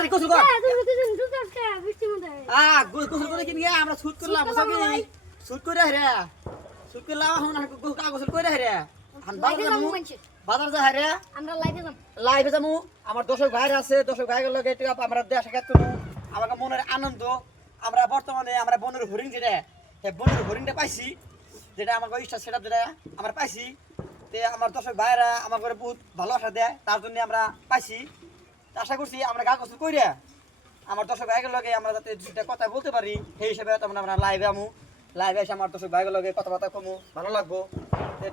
আরে গোসল কর। হ্যাঁ, তুমি কিছু ঢুকাস কে আ গোসল করে কি নিয়ে আমরা শুট করলাম সবই শুট করে রে শুট করলাম কা গোসল করে রে বাজার যা রে আমরা লাইভে যাব। লাইভে যাব। আমার দর্শক ভাইরা আছে দর্শক ভাইগুলো লগে একটু আমরা দেশ সাক্ষাৎ করব। আমাকে মনের আনন্দ। আমরা বর্তমানে আমরা বনের হরিণ যেটা সেই বনের হরিণটা পাইছি। যেটা আমার ইচ্ছা সেটা যেটা আমরা পাইছি। তে আমার দর্শক ভাইরা আমার বহুত ভালোবাসা দেয়। তার জন্য আমরা পাইছি। আশা করছি আমরা গা গোসল কইরা আমার দর্শক ভাইগুলোর লগে আমরা যাতে দুটা কথা বলতে পারি সেই হিসেবে তখন আমরা লাইভে আমু। লাইভে এসে আমার দর্শক ভাইগুলোর লগে কথাবার্তা কমু ভালো লাগবো।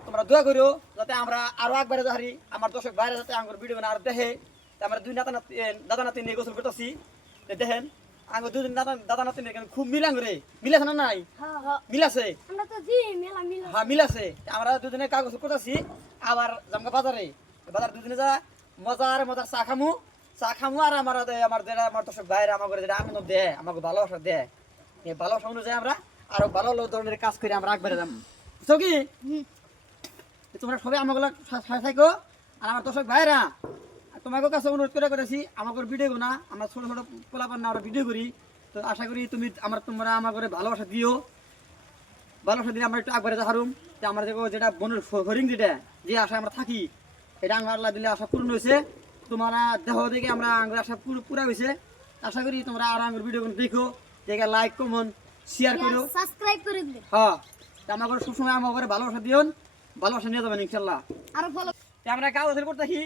তোমরা দোয়া করিও যাতে আমরা আরও একবারে যাহারি আমার দর্শক বাইরে যাতে আমার ভিডিও আর দেখে। আমরা দুই নাতা নাতি দাদা নাতি নিয়ে গোসল করতেছি। দেখেন আমার দুদিন দাদা দাদা নাতি নিয়ে খুব মিলাং রে মিলাছে না নাই? হ্যাঁ হ্যাঁ। মিলাছে আমরা হ্যাঁ মিলাছে আমরা দুদিনে কাগজ করতেছি আবার জামগা বাজারে। বাজার দুদিনে যা মজার মজার চা খামু। চা খামু আর আমার আমার যেটা আমার দর্শক বাইরে আমার ঘরে যেটা আনন্দ দেয় আমাকে ভালোবাসা দেয় এই ভালোবাসা অনুযায়ী আমরা আরও ভালো ভালো ধরনের কাজ করে আমরা একবারে যাব বুঝছ কি। তোমরা সবাই আমাকে থাকো। আর আমার দর্শক ভাইরা তোমাকে কাছে অনুরোধ করে করেছি আমাকে ভিডিও না আমরা ছোট ছোট পোলাপান আমরা ভিডিও করি। তো আশা করি তুমি আমার তোমরা ঘরে ভালোবাসা দিও। ভালোবাসা দিলে আমরা একটু আগবারে হারুম যে আমরা যেটা বনের হরিং যেটা যে আশা আমরা থাকি এটা আমরা আল্লাহ দিলে আশা পূর্ণ হয়েছে। তোমরা দেহ দেখে আমরা আঙ্গুর আশা পুরো পুরা হয়েছে আশা করি তোমরা আর আঙ্গুর ভিডিও দেখো। দেখে লাইক কমেন্ট শেয়ার করো। সাবস্ক্রাইব করে দিবেন হ্যাঁ তা আমার ঘরে সবসময় আমার ঘরে ভালোবাসা দিও। ভালোবাসা নিয়ে যাবেন ইনশাল্লাহ। আরও ফলো তে আমরা কাগজের করতে থাকি।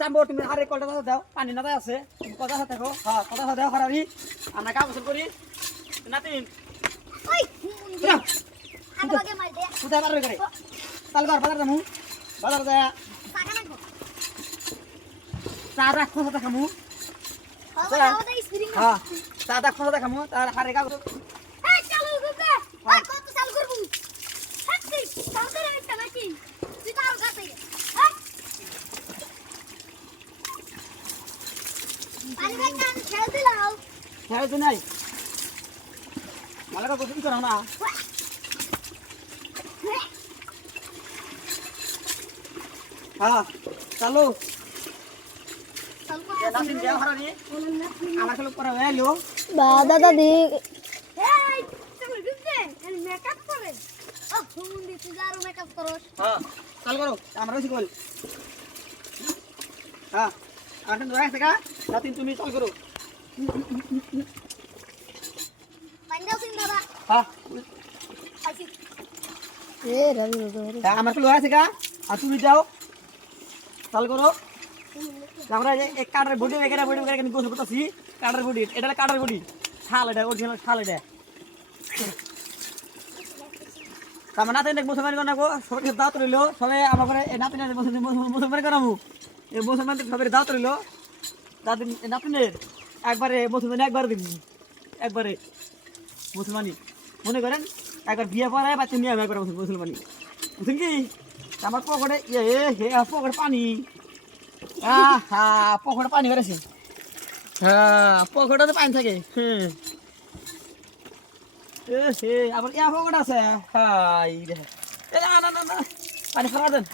চাম্বর তুমি আরে কলটা দাও দাও। পানি না আছে। তুমি কথা সাথে থাকো হ্যাঁ কথা সাথে দাও হারাবি। আমরা কাগজ করি নাতিন। কোথায় পারবে করে তাহলে বাজার যামু বাজার যায়। চা রাখ খোঁজা দেখামু। বাবা দাও দে। স্পিরিং হ্যাঁ চা রাখ খোঁজা দেখামু তার হারে কাগজ এই চালু গুবে ওই কত চালু করব হাতি চালু করে একটা নাকি তুই তো আরও কাছে হ্যাঁ পানি ভাই কান ছেড়ে দিলাও হ্যাঁ তো নাই। মালা কাগজ কি করো না হ্যাঁ চালু। চালু দাদা দি তুমি করস। হ্যাঁ চালু করো আমরা হ্যাঁ আমার ধরে আছে কা নাতিন তুমি চালু করো। পানি দাও সিন দাদা আইছি এ রবি রবি আছে আর তুমি যাও চালু করো। আমরা এই কাঠের বডি বেগেরা বডি কিন্তু গোসল করতেছি। কাঠের বডি এটা কাঠের বডি শাল এটা অরিজিনাল শাল এটা। আমার দেখ মুসলমান করে নাকো সবাইকে দাওয়াত রইল। সবাই আমার এই মুসলমান মুসলমান সবাই রইল। নাতিনের একবারে মুসলমানি একবার দিন একবারে মুসলমানি মনে করেন, একবার বিয়ে পরে বাচ্চা নিয়ে একবার মুসলমানি বুঝলেন কি? আমার পকেটে, এ হে পকেটে পানি। আহা পকেটে পানি বেড়েছে। হ্যাঁ পকেটে পানি থাকে। আবার ইয়া পকেট আছে? হাই রে। না না না পানি খাওয়া দেন।